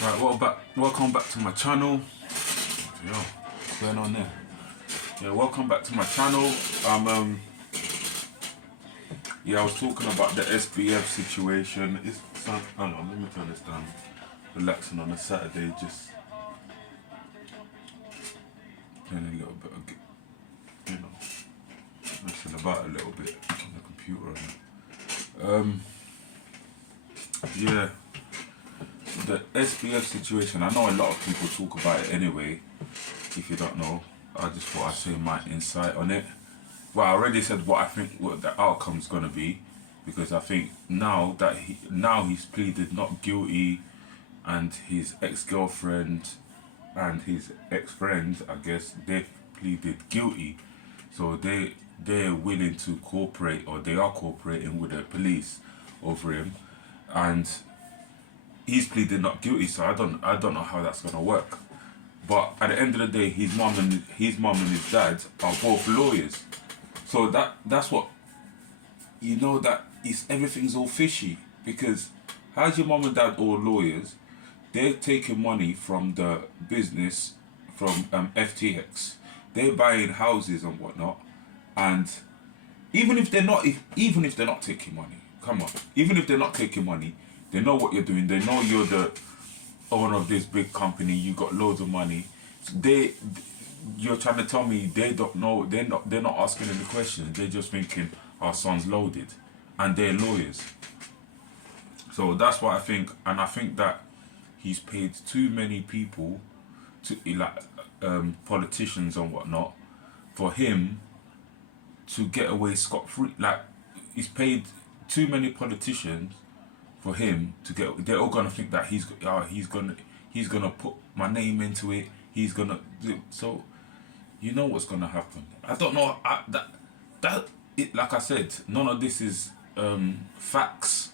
Right, welcome back to my channel. Yo, what's going on there? Yeah, welcome back to my channel. Yeah, I was talking about the SBF situation. Hang on, let me turn this down. Relaxing on a Saturday, just playing a little bit of, messing about a little bit on the computer. Yeah, the SBF situation. I know a lot of people talk about it anyway. If you don't know, I just thought I'd say my insight on it. Well, I already said what the outcome's gonna be, because I think now he's pleaded not guilty, and his ex-girlfriend and his ex-friend, I guess, they've pleaded guilty, so they're willing to cooperate, or they are cooperating with the police over him, and he's pleaded not guilty. So I don't know how that's gonna work. But at the end of the day, his mum and his dad are both lawyers. So that's what, that everything's all fishy, because how's your mum and dad all lawyers? They're taking money from the business, from FTX. They're buying houses and whatnot, and even if they're not taking money, come on, even if they're not taking money, they know what you're doing. They know you're the owner of this big company. You got loads of money. You're trying to tell me they don't know? They're not asking any questions. They're just thinking our son's loaded, and they're lawyers. So that's what I think, and I think that he's paid too many people, politicians and whatnot, for him to get away scot-free. Like, he's paid too many politicians for him to get. They're all gonna think that he's gonna put my name into it. He's gonna do so. You know what's gonna happen. I don't know. Like I said, none of this is facts.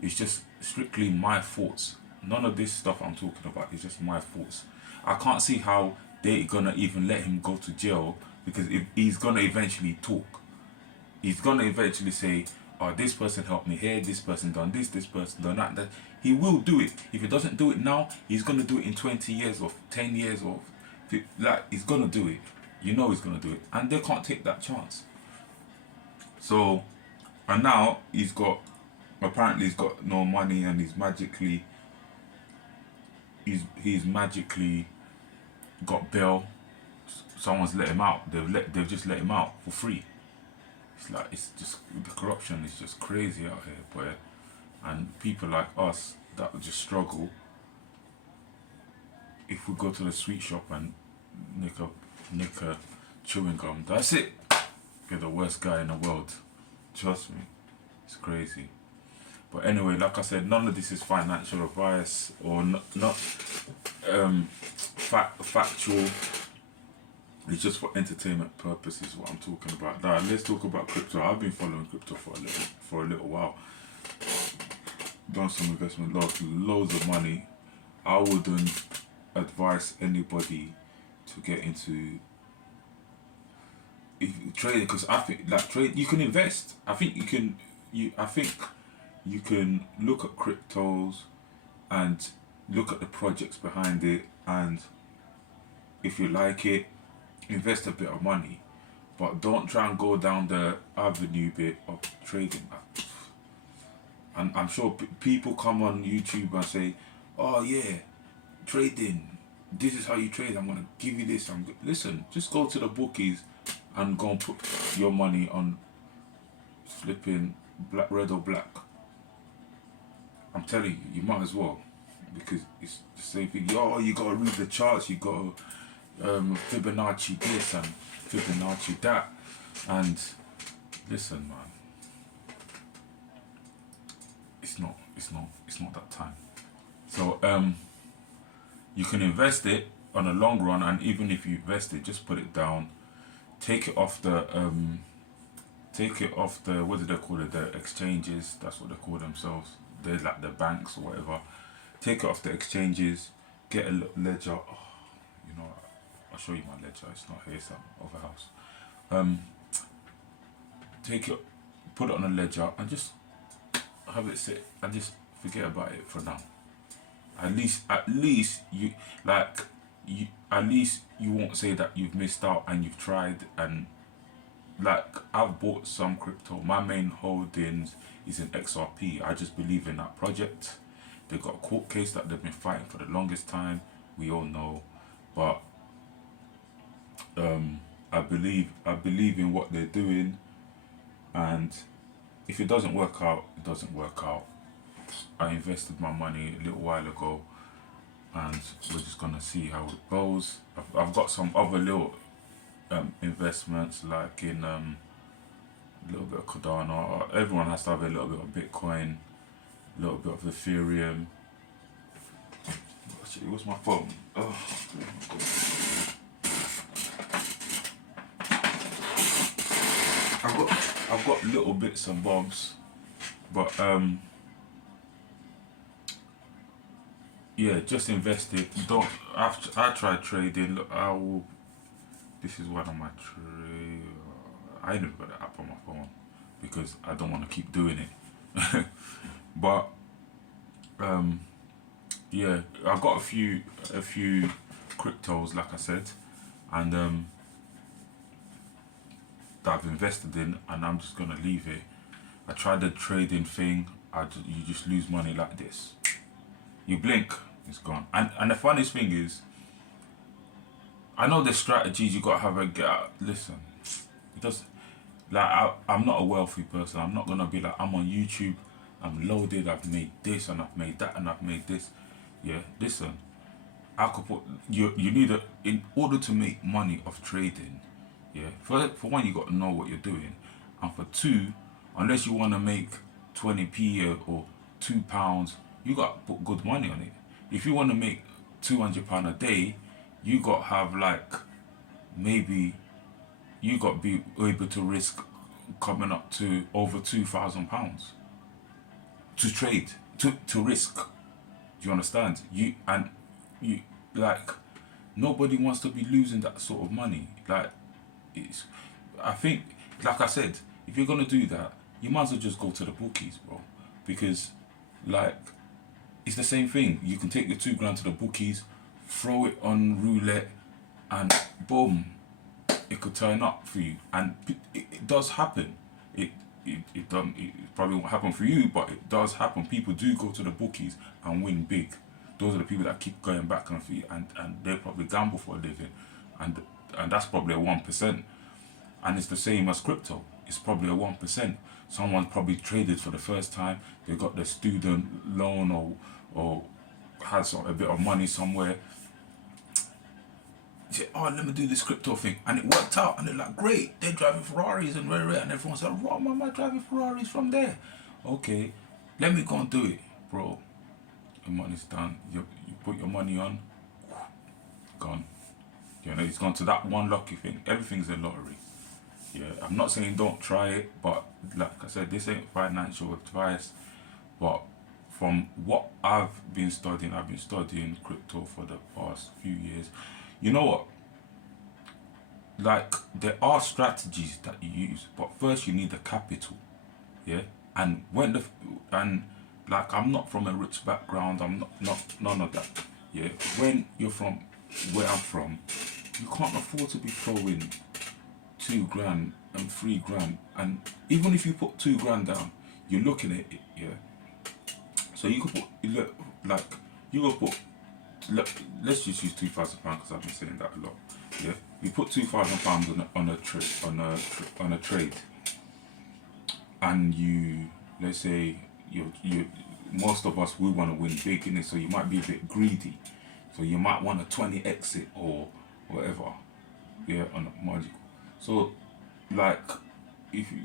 It's just strictly my thoughts. None of this stuff I'm talking about is just my thoughts. I can't see how they're gonna even let him go to jail, because if he's gonna eventually talk, he's gonna eventually say, "Oh, this person helped me here. This person done this. This person done that." That he will do it. If he doesn't do it now, he's gonna do it in 20 years or 10 years or he's gonna do it. He's gonna do it, and they can't take that chance. So, and now apparently he's got no money, and he's magically got bail. Someone's let him out. They've just let him out for free. It's just, the corruption is just crazy out here, boy. And people like us that would just struggle, if we go to the sweet shop and nick a chewing gum, that's it. You're the worst guy in the world. Trust me, it's crazy. But anyway, like I said, none of this is financial advice or not factual. It's just for entertainment purposes what I'm talking about. Now let's talk about crypto. I've been following crypto for a little while. Done some investment, loads of money. I wouldn't advise anybody to get into trading, because I think trade, you can invest. I think you can look at cryptos and look at the projects behind it, and if you like it, invest a bit of money, but don't try and go down the avenue bit of trading. And I'm sure people come on YouTube and say, "Oh yeah, trading, this is how you trade. I'm gonna give you this." Listen, just go to the bookies and go and put your money on flipping red or black. I'm telling you, you might as well, because it's the same thing. You gotta read the charts. You gotta Fibonacci this and Fibonacci that, and listen, man, it's not that time. So you can invest it on a long run, and even if you invest it, just put it down, take it off the what do they call it, the exchanges. That's what they call themselves. They're like the banks or whatever. Take it off the exchanges, get a little ledger. I'll show you my ledger. It's not here, it's over house. Take it, put it on a ledger, and just have it sit, and just forget about it for now. At least you like you. At least you won't say that you've missed out and you've tried. And like I've bought some crypto. My main holdings is in XRP. I just believe in that project. They've got a court case that they've been fighting for the longest time. We all know, but I believe in what they're doing, and if it doesn't work out, it doesn't work out. I invested my money a little while ago, and we're just gonna see how it goes. I've got some other little investments, like in a little bit of Cardano. Everyone has to have a little bit of Bitcoin, a little bit of Ethereum. Actually, what's my phone? Oh, I've got little bits and bobs, but yeah, just invest it. Don't. I tried trading. Look, I will. This is one of my trade. I ain't even got the app on my phone because I don't want to keep doing it. But yeah, I've got a few cryptos, like I said, and that I've invested in, and I'm just gonna leave it. I tried the trading thing. You just lose money like this. You blink, it's gone. And the funniest thing is, I know the strategies you gotta have a get out. Listen, it does. Like I'm not a wealthy person. I'm not gonna be like I'm on YouTube. I'm loaded. I've made this and I've made that and I've made this. Yeah, listen. I could put you need in order to make money off trading. Yeah, for one, you got to know what you're doing, and for two, unless you want to make 20p or £2, you got to put good money on it. If you want to make £200 a day, you got to have like maybe you got to be able to risk coming up to over £2,000 to trade to risk. Do you understand? You like nobody wants to be losing that sort of money. Like I think, like I said, if you're gonna do that, you might as well just go to the bookies, bro, because like it's the same thing. You can take your £2 to the bookies, throw it on roulette, and boom, it could turn up for you. And it does happen. It probably won't happen for you, but it does happen. People do go to the bookies and win big. Those are the people that keep going back and forth, and they probably gamble for a living, and that's probably a 1%. And it's the same as crypto. It's probably a 1%. Someone probably traded for the first time. They got their student loan or has a bit of money somewhere. You say, oh, let me do this crypto thing, and it worked out. And they're like, great, they're driving Ferraris and rare, and everyone's like, what am I driving Ferraris from there? Okay, let me go and do it, bro. Your money's done. You put your money on, gone. You know, it's gone to that one lucky thing. Everything's a lottery. Yeah, I'm not saying don't try it, but like I said, this ain't financial advice. But from what I've been studying crypto for the past few years. You know what? Like, there are strategies that you use, but first you need the capital. Yeah, and like, I'm not from a rich background. I'm not none of that. Yeah, when you're from where I'm from, you can't afford to be throwing £2 and £3, and even if you put £2 down, you're looking at it. Yeah, so you could put like you could put. Let's just use £2,000 because I've been saying that a lot. Yeah, you put £2,000 on a trade, and let's say you most of us we want to win big in it, so you might be a bit greedy, so you might want a 20 exit or whatever. Yeah, on a magical. So, like,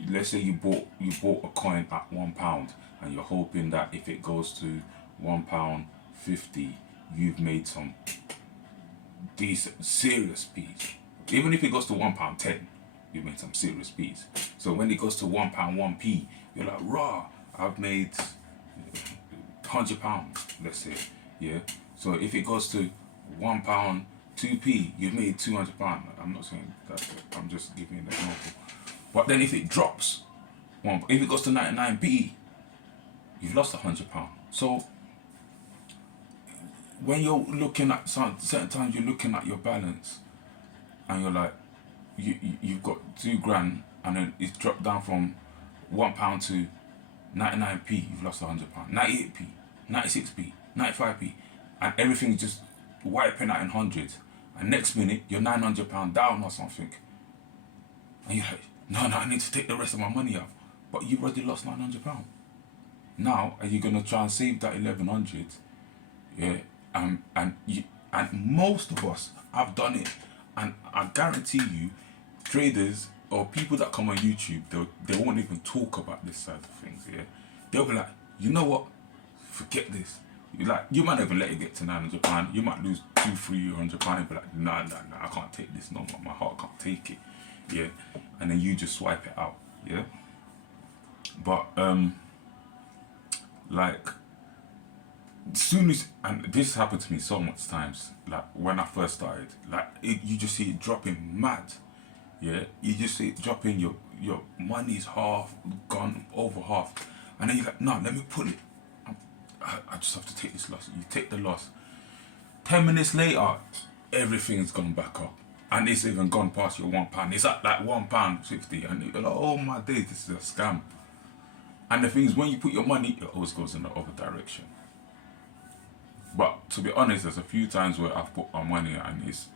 let's say you bought a coin at £1, and you're hoping that if it goes to £1.50, you've made some decent, serious peas. Even if it goes to £1.10, you've made some serious peas. So when it goes to £1, 1p, you're like, rah, I've made £100, let's say. Yeah. So if it goes to £1, 2p, you've made £200. I'm not saying that, I'm just giving an example. But then if it drops, if it goes to 99p, you've lost £100. So when you're looking at certain times, you're looking at your balance, and you're like, you've got 2 grand, and then it's dropped down from £1 to 99p. You've lost £100. 98p, 96p, 95p, and everything's just wiping out in hundreds. And next minute you're £900 down or something, and you're like, no, I need to take the rest of my money out. But you've already lost £900. Now, are you gonna try and save that 1100? Yeah, and most of us have done it, and I guarantee you, traders or people that come on YouTube, they won't even talk about this side of things. Yeah, they'll be like, you know what? Forget this. You might not even let it get to £900. You might lose £200-300. You'll be like, nah, I can't take this no more. My heart can't take it. Yeah, and then you just swipe it out. Yeah, but like, soon as, and this happened to me so much times, like when I first started, like you just see it dropping mad. Yeah, you just see it dropping, your money's half gone, over half, and then you're like, no, let me pull it. I just have to take this loss. You take the loss. 10 minutes later, everything's gone back up, and it's even gone past your £1. It's at like £1.50, and you're like, oh my days, this is a scam. And the thing is, when you put your money, it always goes in the other direction. But to be honest, there's a few times where I've put my money and it's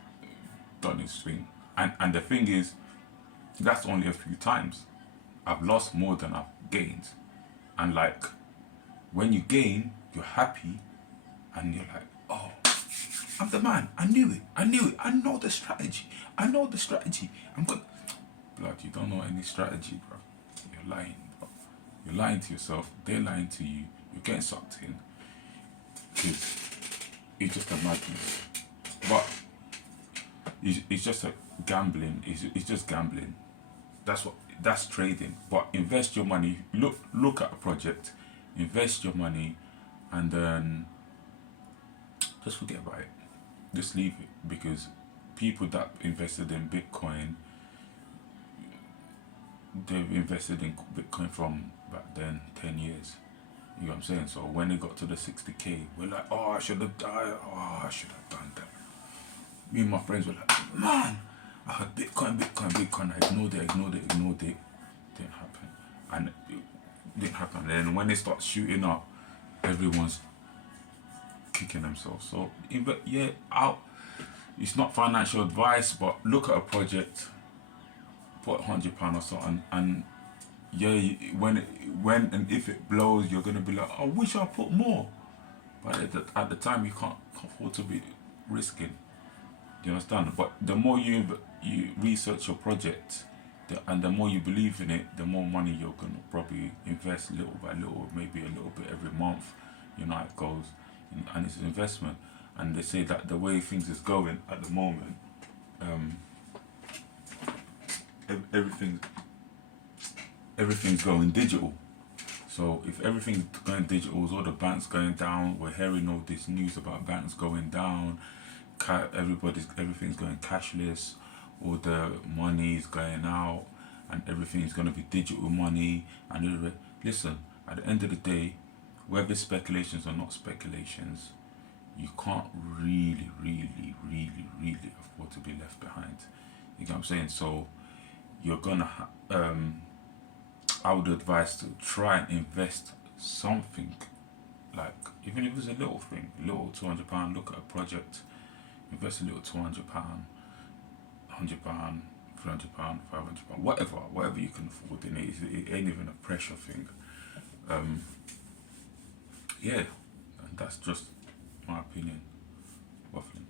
done its thing. And the thing is, that's only a few times. I've lost more than I've gained. And like, when you gain, you're happy, and you're like, oh, I'm the man. I knew it. I know the strategy. I'm good. Blood, you don't know any strategy, bro. You're lying, bro. You're lying to yourself. They're lying to you. You're getting sucked in. It's just a madness. But it's just a gambling. It's just gambling. That's trading. But invest your money. Look at a project. Invest your money, and then just forget about it. Just leave it, because people that invested in Bitcoin, they've invested in Bitcoin from back then 10 years. You know what I'm saying? So when it got to the 60k, we're like, oh, I should have died. Oh, I should have done that. Me and my friends were like, man, I had Bitcoin. I ignored it. Didn't happen. And it didn't happen. And then when they start shooting up, everyone's kicking themselves. So, yeah, it's not financial advice, but look at a project, put £100 or something, and yeah, when and if it blows, you're gonna be like, I wish I put more. But at the time, you can't afford to be risking. Do you understand? But the more you research your project, and the more you believe in it, the more money you're gonna probably invest little by little, maybe a little bit every month. You know how it goes, and it's an investment. And they say that the way things is going at the moment, everything's going digital. So if everything's going digital, all the banks going down, we're hearing all this news about banks going down, everything's going cashless, all the money's going out, and everything's going to be digital money. And listen, at the end of the day, whether speculations or not speculations, you can't really afford to be left behind. You know what I'm saying? So you're gonna I would advise to try and invest something, like even if it's a little thing, a little £200. Look at a project, invest a little £200, £100, £300, £500, whatever you can afford. In it ain't even a pressure thing. Yeah, and that's just my opinion. Waffling.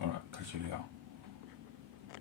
Alright, catch you later.